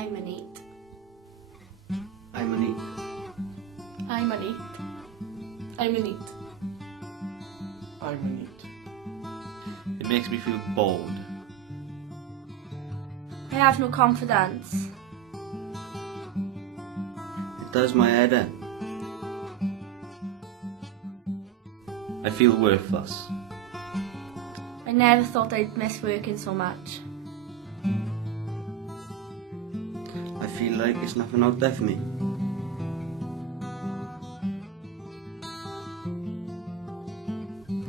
I'm a NEET. I'm a NEET. I'm a NEET. I'm a NEET. I'm a NEET. It makes me feel bored. I have no confidence. It does my head in. I feel worthless. I never thought I'd miss working so much. I feel like it's nothing out there for me.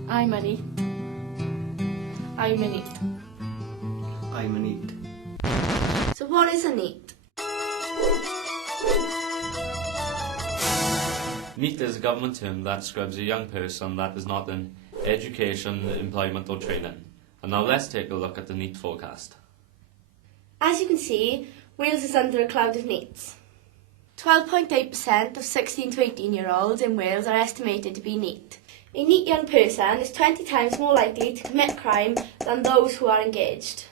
I'm a NEET. I'm a NEET. I'm a NEET. So what is a NEET? NEET is a government term that describes a young person that is not in education, employment or training. And now let's take a look at the NEET forecast. As you can see, Wales is under a cloud of NEETs. 12.8% of 16 to 18-year-olds in Wales are estimated to be NEET. A NEET young person is 20 times more likely to commit crime than those who are engaged.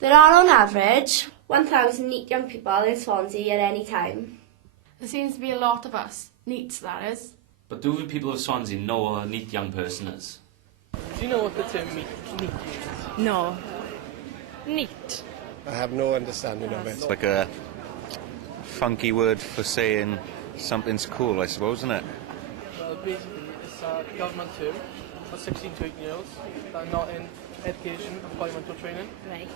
There are on average 1,000 NEET young people in Swansea at any time. There seems to be a lot of us, NEETs that is. But do the people of Swansea know what a NEET young person is? Do you know what the term NEET is? No. NEET. I have no understanding of it. It's like a funky word for saying something's cool, I suppose, isn't it? Well, basically, it's a government term for 16 to 18-year-olds that are not in education, employment or training. Right.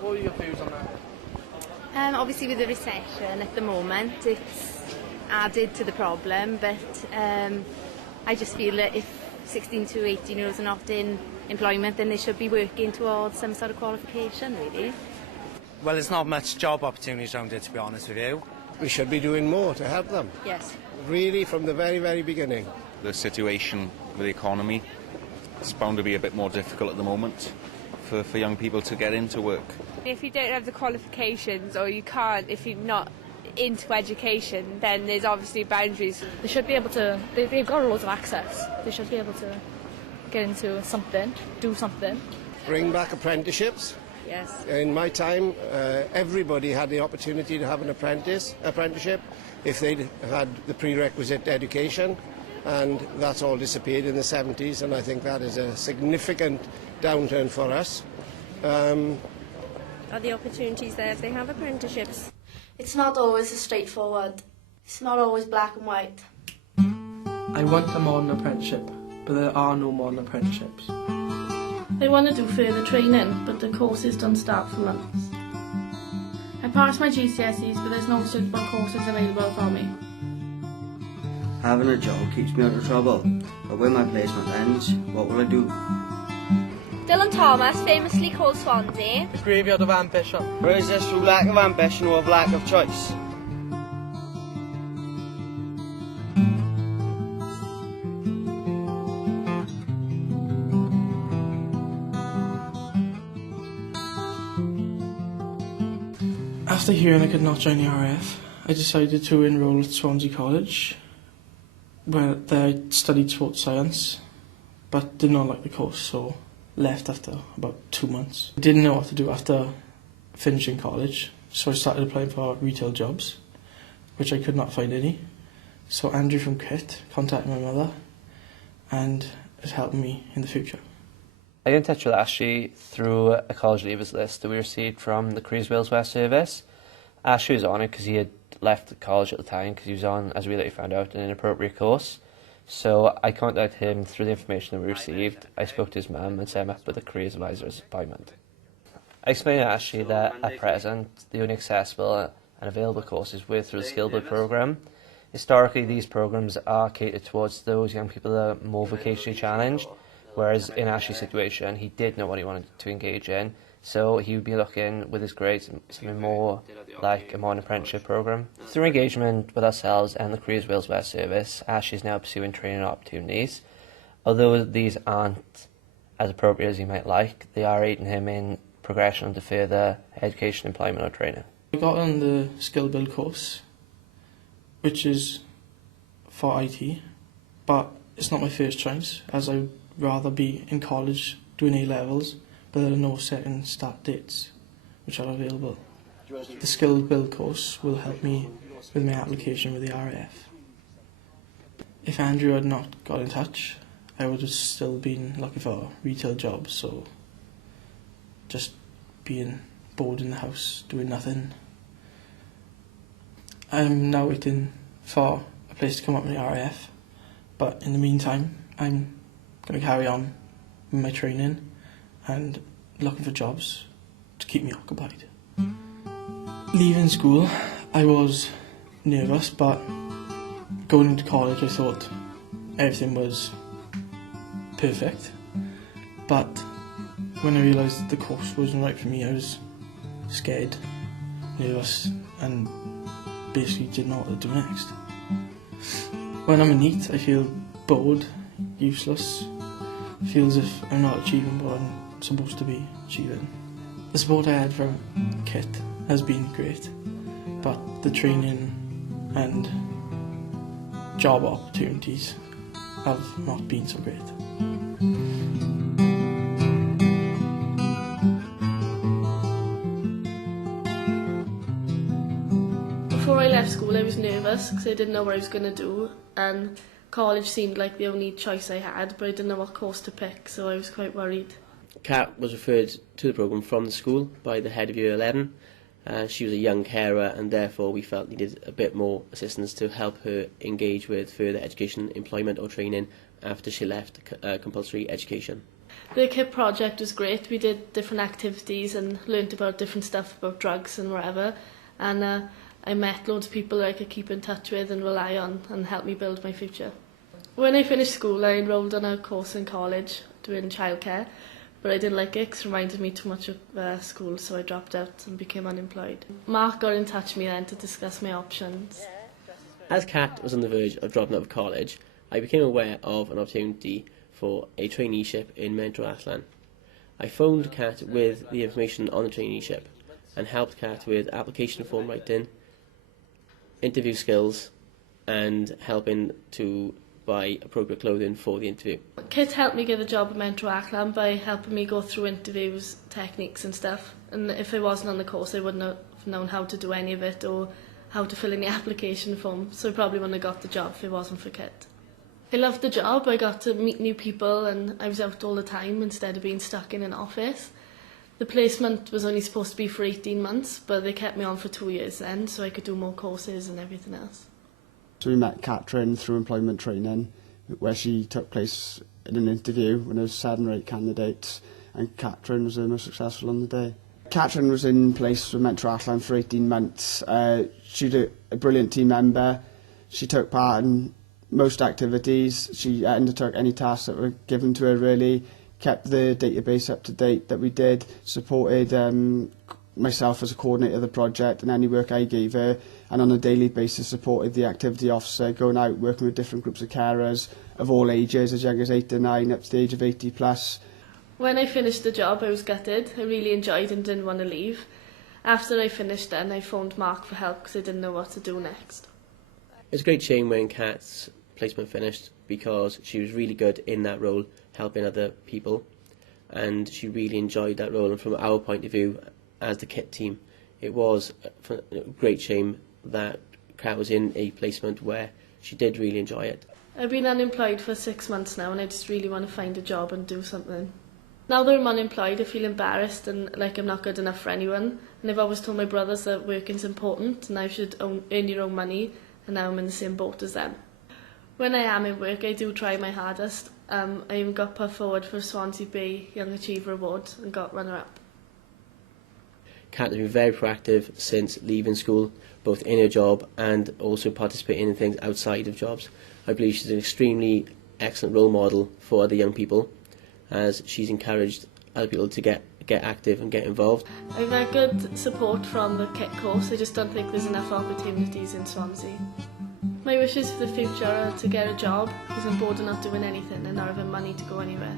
What are your views on that? Obviously with the recession at the moment, it's added to the problem, but I just feel that if 16 to 18-year-olds are not in employment, then they should be working towards some sort of qualification, really. Well, there's not much job opportunities around here, to be honest with you. We should be doing more to help them. Yes. Really, from the very, very beginning. The situation with the economy is bound to be a bit more difficult at the moment for young people to get into work. If you don't have the qualifications, or you can't, if you're not into education, then there's obviously boundaries. They should be able to, they've got loads of access. They should be able to get into something, do something. Bring back apprenticeships. Yes. In my time, everybody had the opportunity to have an apprenticeship if they'd had the prerequisite education, and that's all disappeared in the 70s, and I think that is a significant downturn for us. Are the opportunities there if they have apprenticeships? It's not always as straightforward. It's not always black and white. I want a modern apprenticeship, but there are no modern apprenticeships. I want to do further training, but the courses don't start for months. I passed my GCSEs, but there's no suitable courses available for me. Having a job keeps me out of trouble, but when my placement ends, what will I do? Dylan Thomas famously called Swansea The graveyard of ambition. Or is this through lack of ambition or of lack of choice? After hearing I could not join the RAF, I decided to enrol at Swansea College, where there I studied sports science, but did not like the course, so left after about 2 months. I didn't know what to do after finishing college, so I started applying for retail jobs, which I could not find any. So Andrew from KIT contacted my mother, and it helped me in the future. I got in touch with Ashley through a college leavers list that we received from the Wales Youth Service. Ashley was on it because he had left college at the time because he was on, as we later found out, an inappropriate course. So I contacted him through the information that we received. I spoke to his mum and set him up with a careers advisor's appointment. I explained to Ashley that at present the only accessible and available courses were through the Skill Build programme. Historically, these programmes are catered towards those young people that are more vocationally challenged, whereas in Ashley's situation, he did know what he wanted to engage in, so he would be looking, with his grades, something more like a modern apprenticeship programme. Through engagement with ourselves and the Careers Wales Youth Service, Ashley is now pursuing training opportunities. Although these aren't as appropriate as he might like, they are aiding him in progression to further education, employment or training. I got on the Skill Build course, which is for IT, but it's not my first choice, as I'd rather be in college doing A-levels, but there are no set in start dates which are available. The skill build course will help me with my application with the RAF. If Andrew had not got in touch, I would have still been looking for retail jobs, so just being bored in the house, doing nothing. I'm now waiting for a place to come up in the RAF, but in the meantime I'm going to carry on with my training and looking for jobs to keep me occupied. Leaving school, I was nervous, but going into college I thought everything was perfect. But when I realised that the course wasn't right for me, I was scared, nervous, and basically didn't know what to do next. When I'm in NEET, I feel bored, useless, feel as if I'm not achieving what I'm supposed to be achieving. The support I had from Kit has been great, but the training and job opportunities have not been so great. Before I left school I was nervous because I didn't know what I was going to do, and college seemed like the only choice I had, but I didn't know what course to pick, so I was quite worried. Kat was referred to the programme from the school by the head of Year 11. She was a young carer, and therefore we felt needed a bit more assistance to help her engage with further education, employment or training after she left compulsory education. The KIP project was great. We did different activities and learnt about different stuff about drugs and whatever, and I met loads of people that I could keep in touch with and rely on and help me build my future. When I finished school I enrolled on a course in college doing childcare, but I didn't like it because it reminded me too much of school, so I dropped out and became unemployed. Mark got in touch with me then to discuss my options. As Kat was on the verge of dropping out of college, I became aware of an opportunity for a traineeship in mental Aslan. I phoned Kat with the information on the traineeship and helped Kat with application form writing, interview skills and helping to buy appropriate clothing for the interview. Kit helped me get a job at Mentor Acklam by helping me go through interviews, techniques and stuff, and if I wasn't on the course I wouldn't have known how to do any of it or how to fill in the application form, so I probably wouldn't have got the job if it wasn't for Kit. I loved the job. I got to meet new people and I was out all the time instead of being stuck in an office. The placement was only supposed to be for 18 months, but they kept me on for 2 years then, so I could do more courses and everything else. So we met Catherine through employment training, where she took place in an interview when there was 7 or 8 candidates, and Catherine was the most successful on the day. Catherine was in place with Mentor Acklam for 18 months. She was a brilliant team member. She took part in most activities. She undertook any tasks that were given to her, really, kept the database up to date that we did, supported myself as a coordinator of the project and any work I gave her, and on a daily basis supported the activity officer, going out working with different groups of carers of all ages, as young as 8 to 9 up to the age of 80 plus. When I finished the job I was gutted. I really enjoyed and didn't want to leave. After I finished then I phoned Mark for help because I didn't know what to do next. It was a great shame when Kat's placement finished because she was really good in that role, helping other people, and she really enjoyed that role, and from our point of view as the KIT team it was a great shame that Kat was in a placement where she did really enjoy it. I've been unemployed for 6 months now and I just really want to find a job and do something. Now that I'm unemployed I feel embarrassed and like I'm not good enough for anyone, and I've always told my brothers that working's important and I should earn your own money, and now I'm in the same boat as them. When I am in work I do try my hardest. I even got put forward for Swansea Bay Young Achiever Award and got runner-up. Kat has been very proactive since leaving school, both in her job and also participating in things outside of jobs. I believe she's an extremely excellent role model for other young people, as she's encouraged other people to get active and get involved. I've had good support from the KIT course. I just don't think there's enough opportunities in Swansea. My wishes for the future are to get a job because I'm bored of not doing anything and not having money to go anywhere.